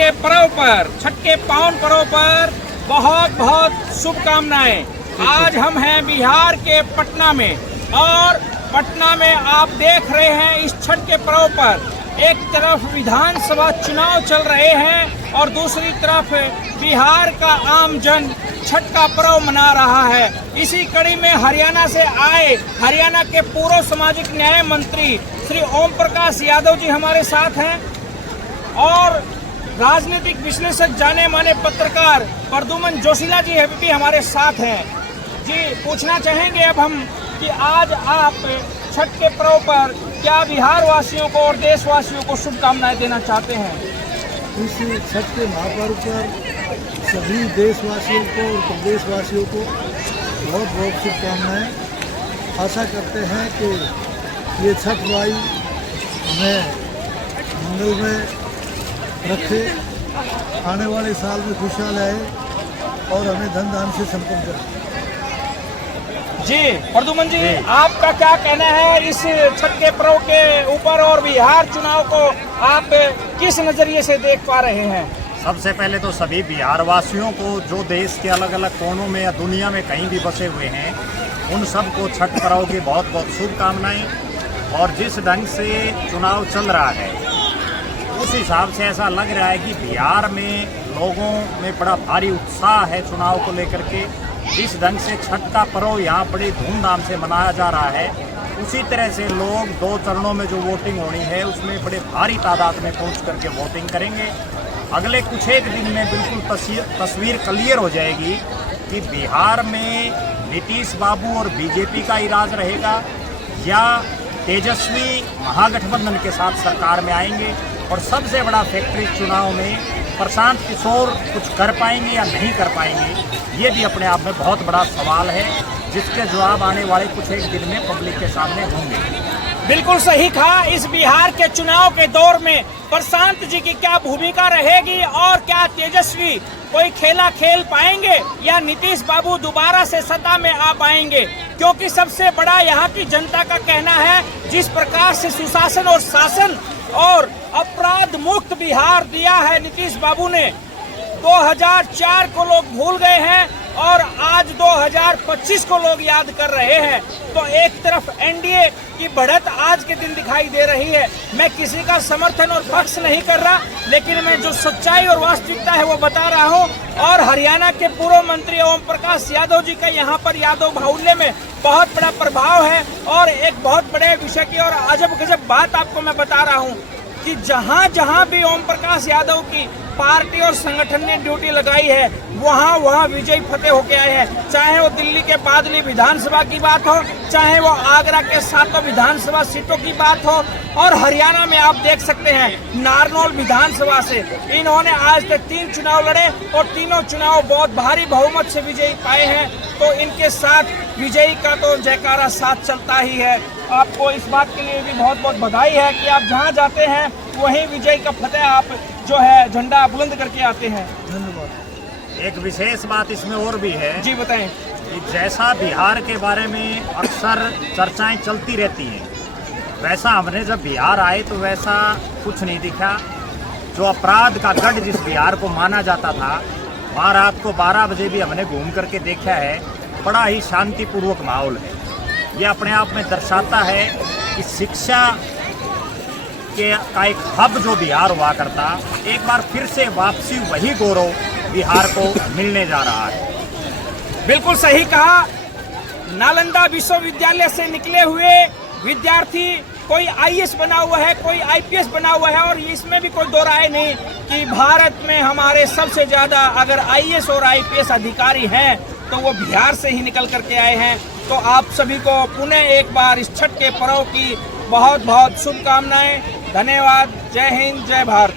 के पर्व पर, छठ के पावन पर्व पर बहुत बहुत शुभकामनाएं। आज हम हैं बिहार के पटना में, और पटना में आप देख रहे हैं इस छठ के पर्व पर एक तरफ विधानसभा चुनाव चल रहे हैं और दूसरी तरफ बिहार का आम जन छठ का पर्व मना रहा है। इसी कड़ी में हरियाणा से आए हरियाणा के पूर्व सामाजिक न्याय मंत्री श्री ओम प्रकाश यादव जी हमारे साथ हैं, और राजनीतिक विश्लेषक जाने माने पत्रकार प्रद्युमन जोशीला जी भी हमारे साथ हैं। जी, पूछना चाहेंगे अब हम कि आज आप छठ के पर्व पर क्या बिहार वासियों को और देशवासियों को शुभकामनाएं देना चाहते हैं? इस छठ के महापर्व पर सभी देशवासियों को और प्रदेशवासियों को बहुत बहुत शुभकामनाएं। आशा करते हैं कि ये छठ माई हमें मंगल में रखे, आने वाले साल में खुशहाल आए और हमें धन धान से संपन्न करे। जी प्रद्युमन जी, आपका क्या कहना है इस छठ के पर्व के ऊपर और बिहार चुनाव को आप किस नजरिए से देख पा रहे हैं? सबसे पहले तो सभी बिहार वासियों को जो देश के अलग अलग कोनों में या दुनिया में कहीं भी बसे हुए हैं, उन सबको छठ पर्व की बहुत बहुत शुभकामनाएं। और जिस ढंग से चुनाव चल रहा है उस हिसाब से ऐसा लग रहा है कि बिहार में लोगों में बड़ा भारी उत्साह है चुनाव को लेकर के। जिस ढंग से छठ का पर्व यहाँ बड़ी धूमधाम से मनाया जा रहा है, उसी तरह से लोग 2 चरणों में जो वोटिंग होनी है उसमें बड़े भारी तादाद में पहुँच करके वोटिंग करेंगे। अगले कुछ एक दिन में बिल्कुल तस्वीर क्लियर हो जाएगी कि बिहार में नीतीश बाबू और बीजेपी का ही राज रहेगा या तेजस्वी महागठबंधन के साथ सरकार में आएंगे। और सबसे बड़ा फैक्ट्री चुनाव में प्रशांत किशोर कुछ कर पाएंगे या नहीं कर पाएंगे, ये भी अपने आप में बहुत बड़ा सवाल है, जिसके जवाब आने वाले कुछ एक दिन में पब्लिक के सामने होंगे। बिल्कुल सही कहा। इस बिहार के चुनाव के दौर में प्रशांत जी की क्या भूमिका रहेगी और क्या तेजस्वी कोई खेला खेल पाएंगे या नीतीश बाबू दोबारा से सत्ता में आ पाएंगे? क्योंकि सबसे बड़ा यहाँ की जनता का कहना है, जिस प्रकार से सुशासन और शासन और अपराध मुक्त बिहार दिया है नीतीश बाबू ने, 2004 को लोग भूल गए हैं और आज 2025 को लोग याद कर रहे हैं। तो एक तरफ एनडीए की बढ़त आज के दिन दिखाई दे रही है। मैं किसी का समर्थन और पक्ष नहीं कर रहा, लेकिन मैं जो सच्चाई और वास्तविकता है वो बता रहा हूँ। और हरियाणा के पूर्व मंत्री ओम प्रकाश यादव जी का यहाँ पर यादव बाहुल्य में बहुत बड़ा प्रभाव है। और एक बहुत बड़े विषय की और अजब गजब बात आपको मैं बता रहा हूँ कि जहाँ जहाँ भी ओम प्रकाश यादव की पार्टी और संगठन ने ड्यूटी लगाई है, वहाँ वहाँ विजयी फतेह होके आए हैं। चाहे वो दिल्ली के बादली विधानसभा की बात हो, चाहे वो आगरा के 7 विधानसभा सीटों की बात हो, और हरियाणा में आप देख सकते हैं नारनौल विधानसभा से इन्होंने आज तक 3 चुनाव लड़े और तीनों चुनाव बहुत भारी बहुमत से विजयी पाए हैं। तो इनके साथ विजयी का तो जयकारा साथ चलता ही है। आपको इस बात के लिए भी बहुत बहुत बधाई है कि आप जहां जाते हैं वहीं विजय का फतेह आप जो है झंडा बुलंद करके आते हैं। धन्यवाद। एक विशेष बात इसमें और भी है। जी बताएं। कि जैसा बिहार के बारे में अक्सर चर्चाएं चलती रहती हैं, वैसा हमने जब बिहार आए तो वैसा कुछ नहीं दिखा। जो अपराध का गढ़ जिस बिहार को माना जाता था, वहाँ रात को 12 बजे भी हमने घूम करके देखा है, बड़ा ही शांतिपूर्वक माहौल है। ये अपने आप में दर्शाता है कि शिक्षा का एक हब जो बिहार हुआ करता, एक बार फिर से वापसी वही गौरव बिहार को मिलने जा रहा है। बिल्कुल सही कहा। नालंदा विश्वविद्यालय से निकले हुए विद्यार्थी, कोई आईएएस बना हुआ है, कोई आईपीएस बना हुआ है, और इसमें भी कोई दो राय नहीं कि भारत में हमारे सबसे ज्यादा अगर आईएएस और आईपीएस अधिकारी हैं तो वो बिहार से ही निकल करके आए हैं। तो आप सभी को पुनः एक बार इस छठ के पर्व की बहुत बहुत शुभकामनाएं। धन्यवाद। जय हिंद, जय भारत।